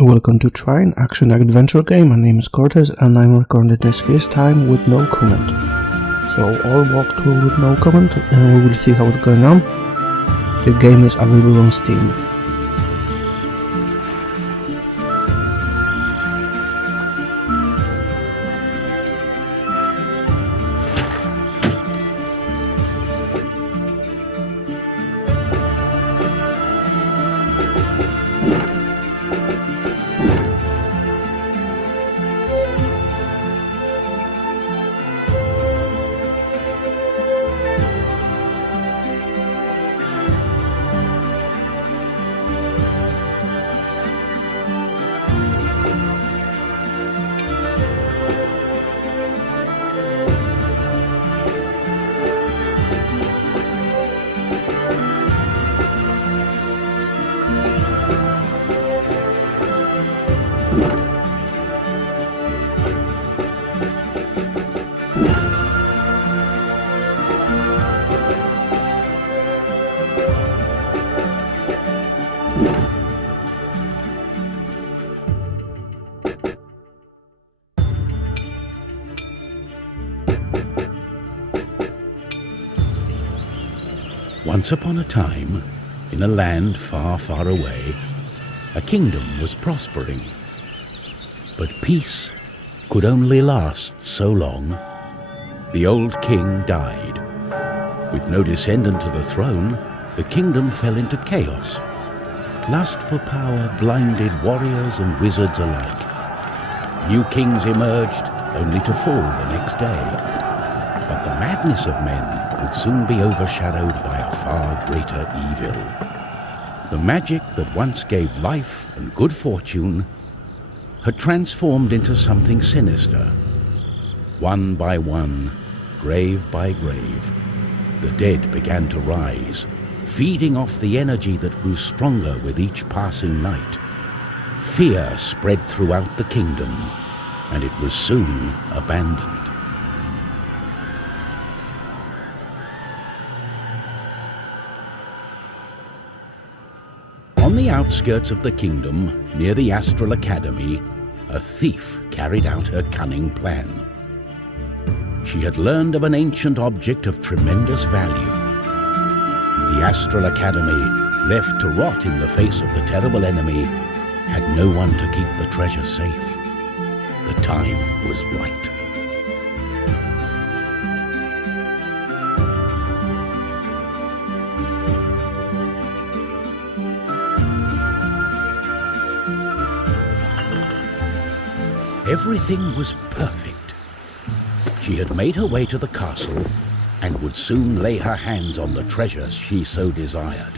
Welcome to Trine Action Adventure Game. My name is Cortez and I'm recording this first time with no comment. So I'll walk through with no comment and we will see how it's going on. The game is available on Steam. Once upon a time, in a land far, far away, a kingdom was prospering. But peace could only last so long. The old king died. With no descendant to the throne, the kingdom fell into chaos. Lust for power blinded warriors and wizards alike. New kings emerged, only to fall the next day. But the madness of men would soon be overshadowed by a far greater evil. The magic that once gave life and good fortune had transformed into something sinister. One by one, grave by grave, the dead began to rise, feeding off the energy that grew stronger with each passing night. Fear spread throughout the kingdom, and it was soon abandoned. On the outskirts of the kingdom, near the Astral Academy, a thief carried out her cunning plan. She had learned of an ancient object of tremendous value. The Astral Academy, left to rot in the face of the terrible enemy, had no one to keep the treasure safe. The time was right. Everything was perfect. She had made her way to the castle and would soon lay her hands on the treasure she so desired.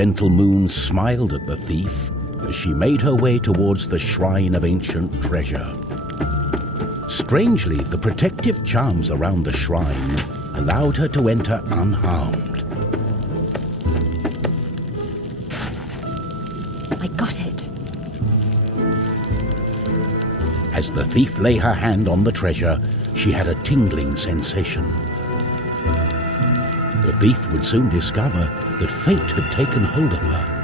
gentle moon smiled at the thief as she made her way towards the shrine of ancient treasure. Strangely, the protective charms around the shrine allowed her to enter unharmed. I got it. As the thief lay her hand on the treasure, she had a tingling sensation. The thief would soon discover that fate had taken hold of her.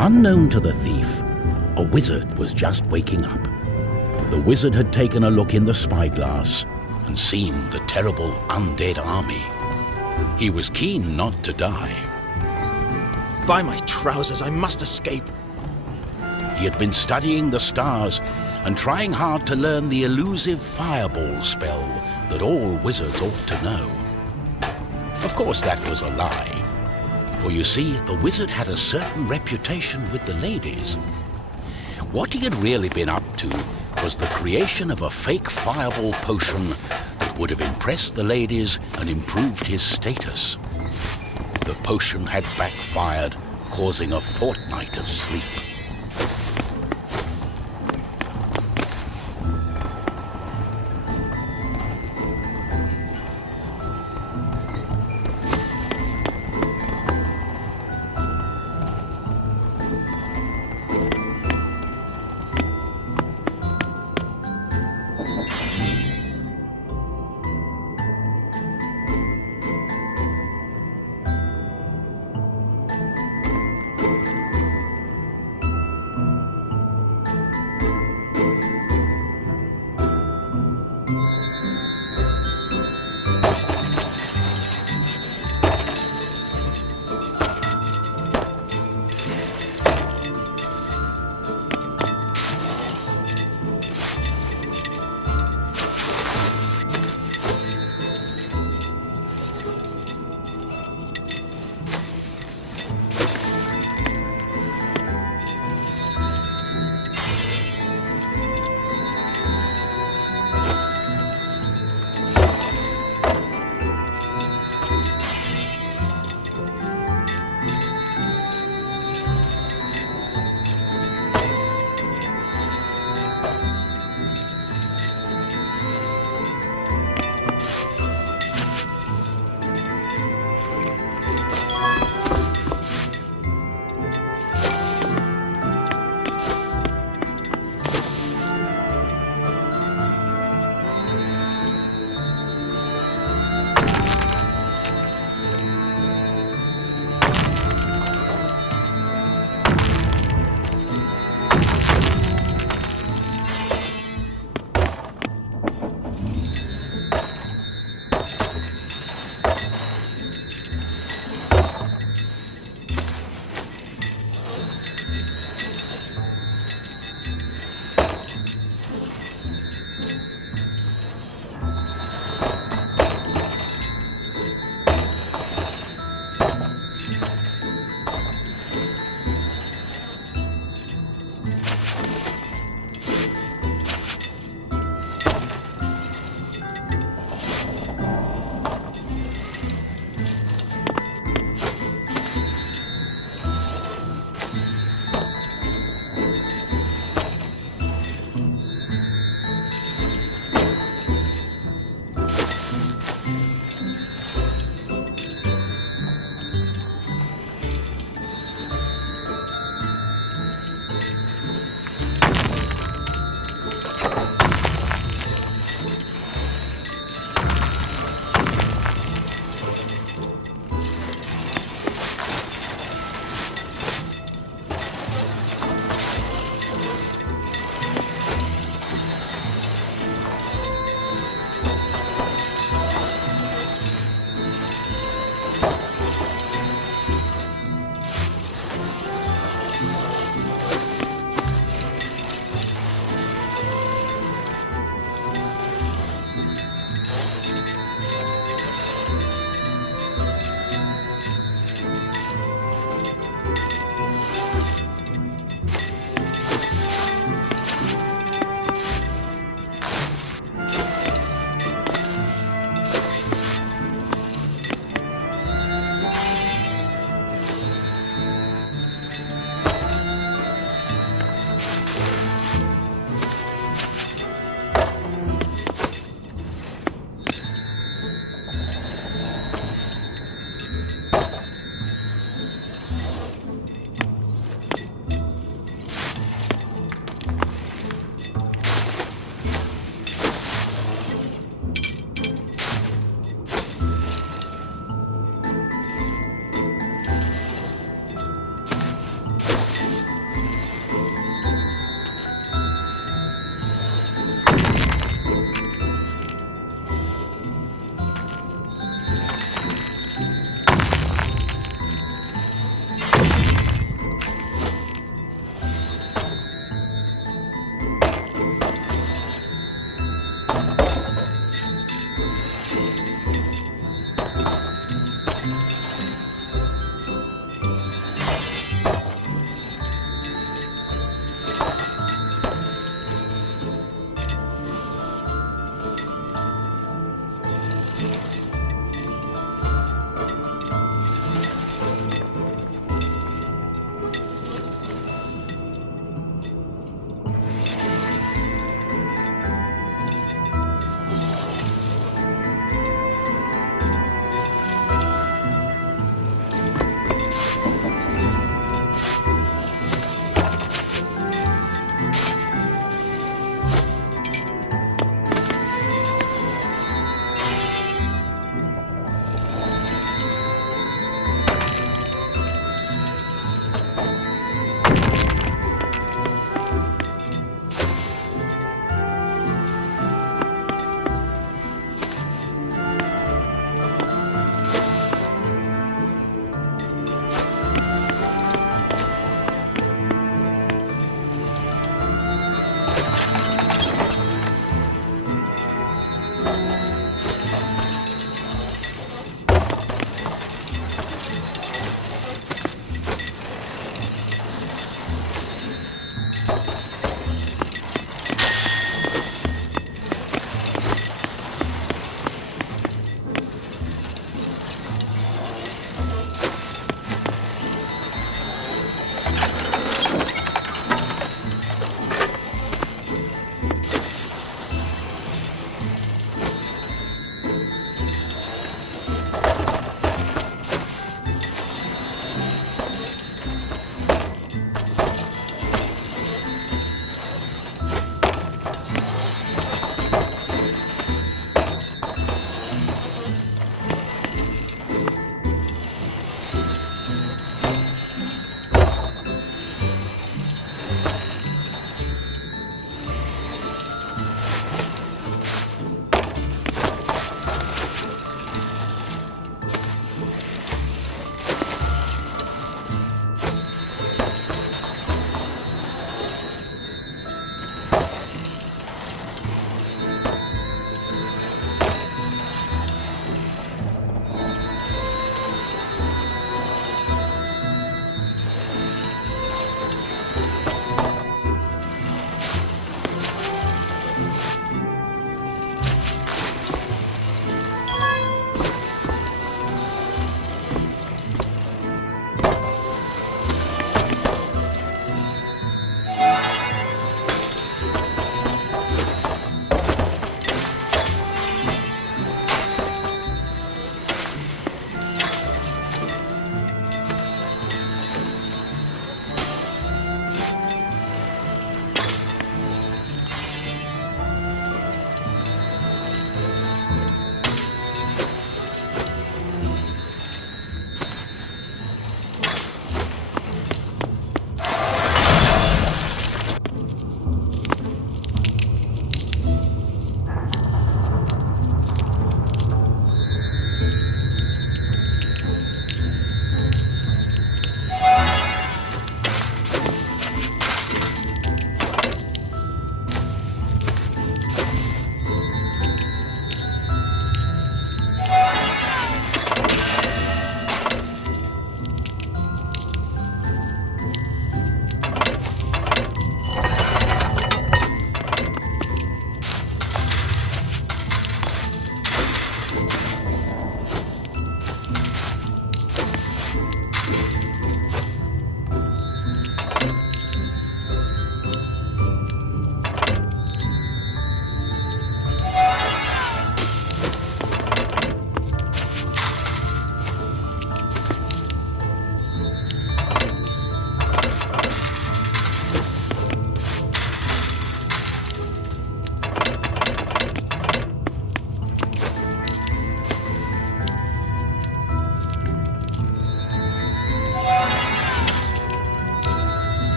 Unknown to the thief, a wizard was just waking up. The wizard had taken a look in the spyglass and seen the terrible undead army. He was keen not to die. By my trousers, I must escape. He had been studying the stars and trying hard to learn the elusive fireball spell that all wizards ought to know. Of course, that was a lie. For you see, the wizard had a certain reputation with the ladies. What he had really been up to was the creation of a fake fireball potion that would have impressed the ladies and improved his status. The potion had backfired, causing a fortnight of sleep.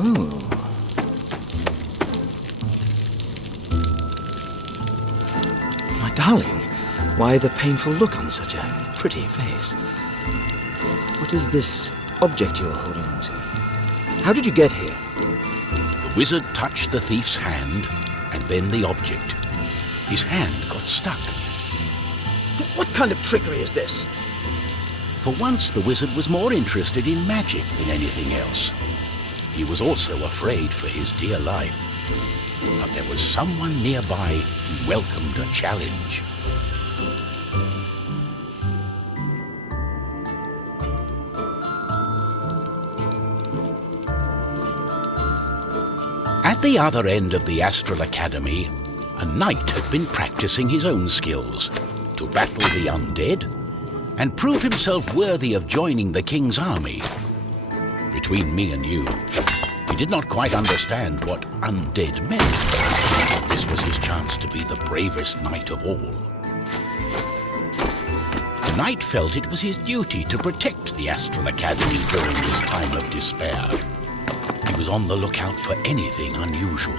Oh. My darling, why the painful look on such a pretty face? What is this object you are holding on to? How did you get here? The wizard touched the thief's hand, and then the object. His hand got stuck. What kind of trickery is this? For once, the wizard was more interested in magic than anything else. He was also afraid for his dear life. But there was someone nearby who welcomed a challenge. At the other end of the Astral Academy, a knight had been practicing his own skills to battle the undead and prove himself worthy of joining the king's army. Between me and you, he did not quite understand what undead meant. This was his chance to be the bravest knight of all. The knight felt it was his duty to protect the Astral Academy during this time of despair. He was on the lookout for anything unusual.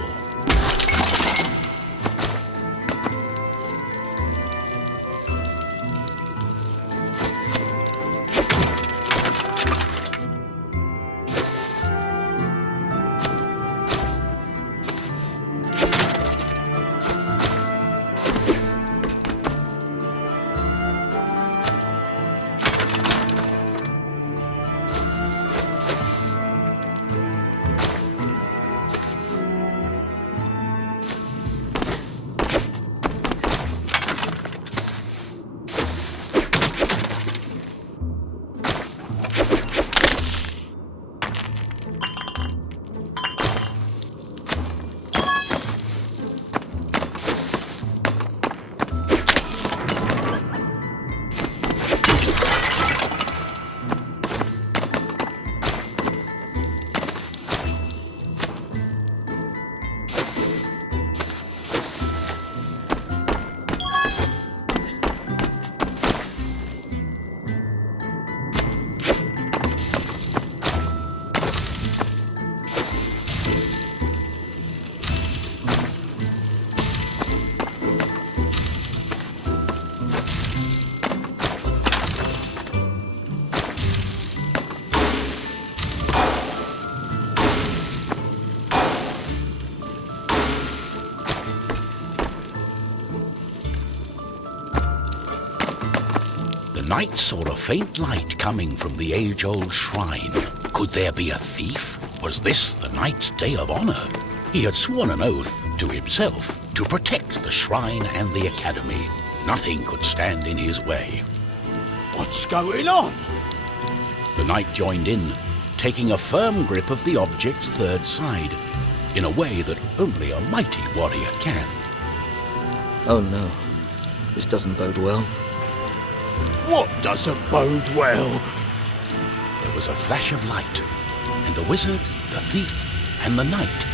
The knight saw a faint light coming from the age-old shrine. Could there be a thief? Was this the knight's day of honor? He had sworn an oath to himself to protect the shrine and the academy. Nothing could stand in his way. What's going on? The knight joined in, taking a firm grip of the object's third side, in a way that only a mighty warrior can. Oh no, this doesn't bode well. What doesn't bode well? There was a flash of light, and the wizard, the thief, and the knight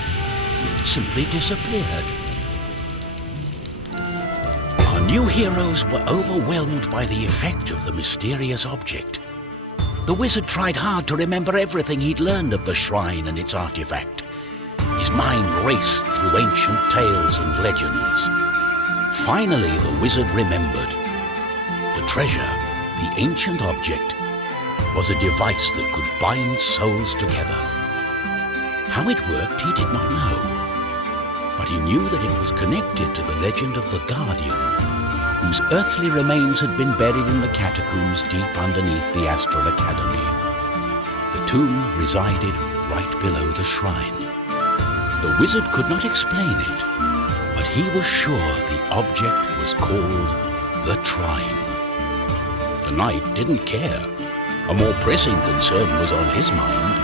simply disappeared. Our new heroes were overwhelmed by the effect of the mysterious object. The wizard tried hard to remember everything he'd learned of the shrine and its artifact. His mind raced through ancient tales and legends. Finally, the wizard remembered. The treasure, the ancient object, was a device that could bind souls together. How it worked, he did not know. But he knew that it was connected to the legend of the Guardian, whose earthly remains had been buried in the catacombs deep underneath the Astral Academy. The tomb resided right below the shrine. The wizard could not explain it, but he was sure the object was called the Trine. The knight didn't care. A more pressing concern was on his mind.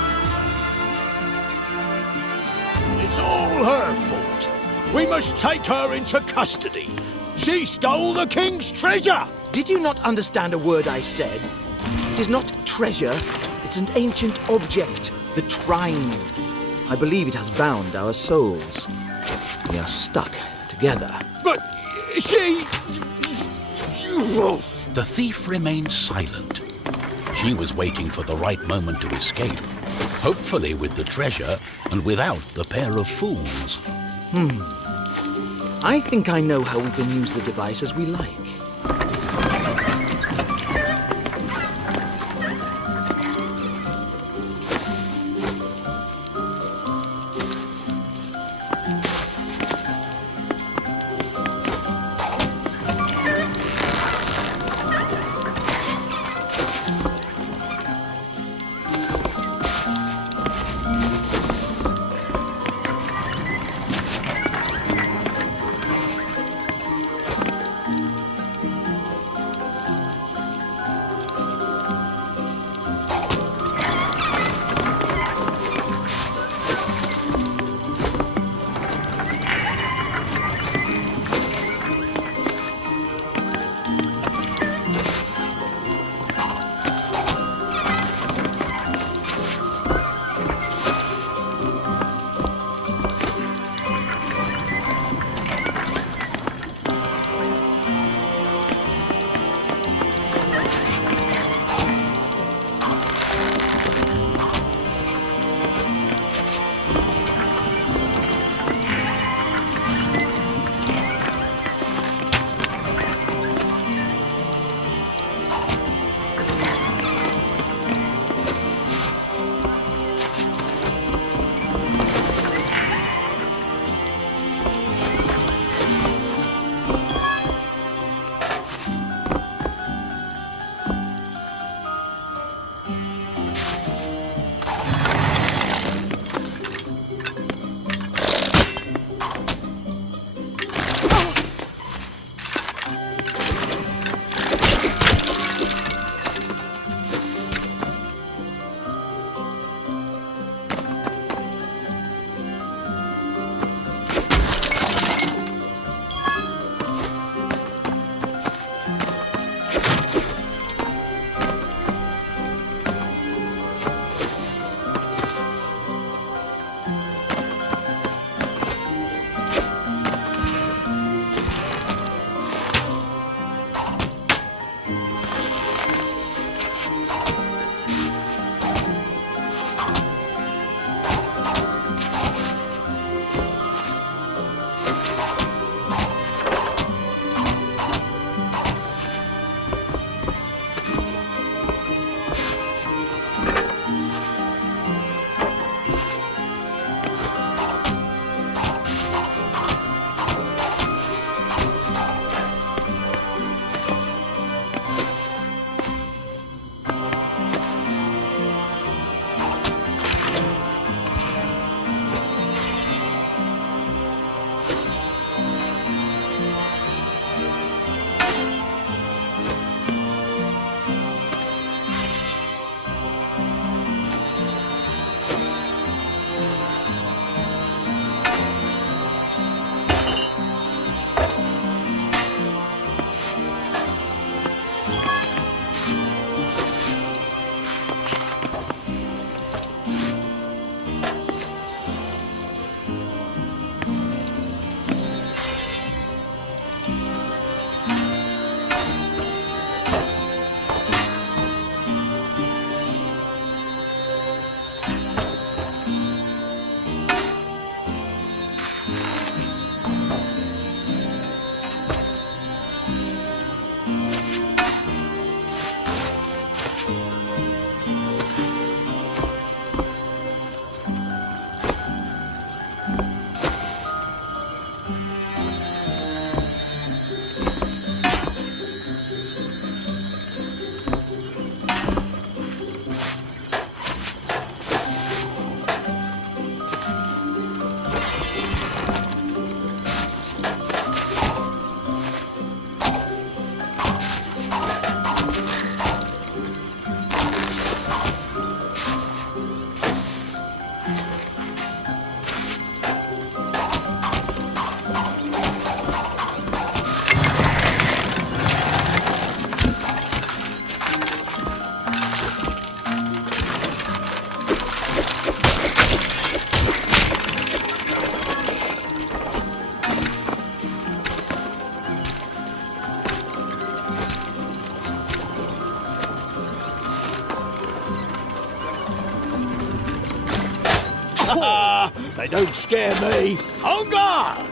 It's all her fault. We must take her into custody. She stole the king's treasure! Did you not understand a word I said? It is not treasure, it's an ancient object, the Trine. I believe it has bound our souls. We are stuck together. But she... The thief remained silent. She was waiting for the right moment to escape, hopefully with the treasure and without the pair of fools. I think I know how we can use the device as we like. They don't scare me. On guard!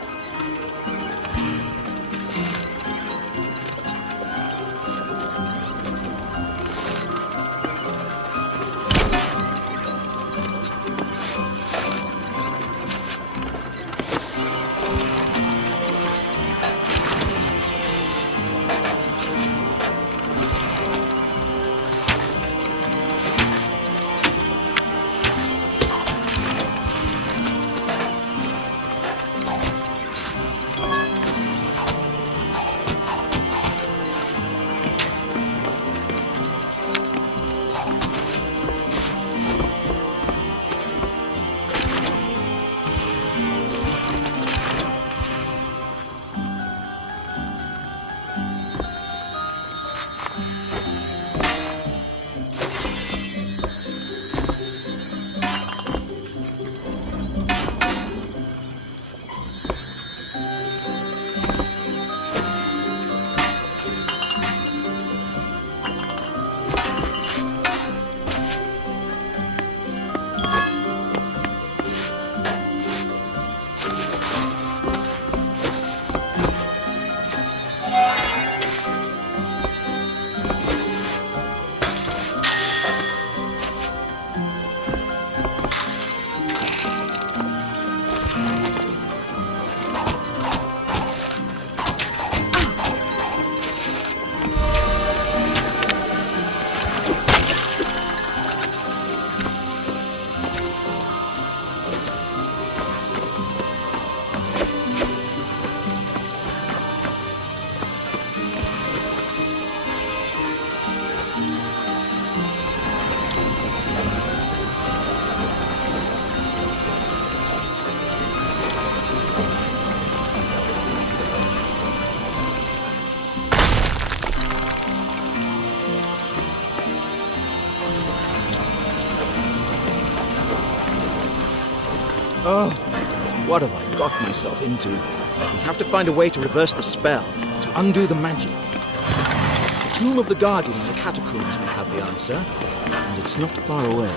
Oh, what have I got myself into? We have to find a way to reverse the spell, to undo the magic. The Tomb of the Guardian in the catacombs may have the answer, and it's not far away.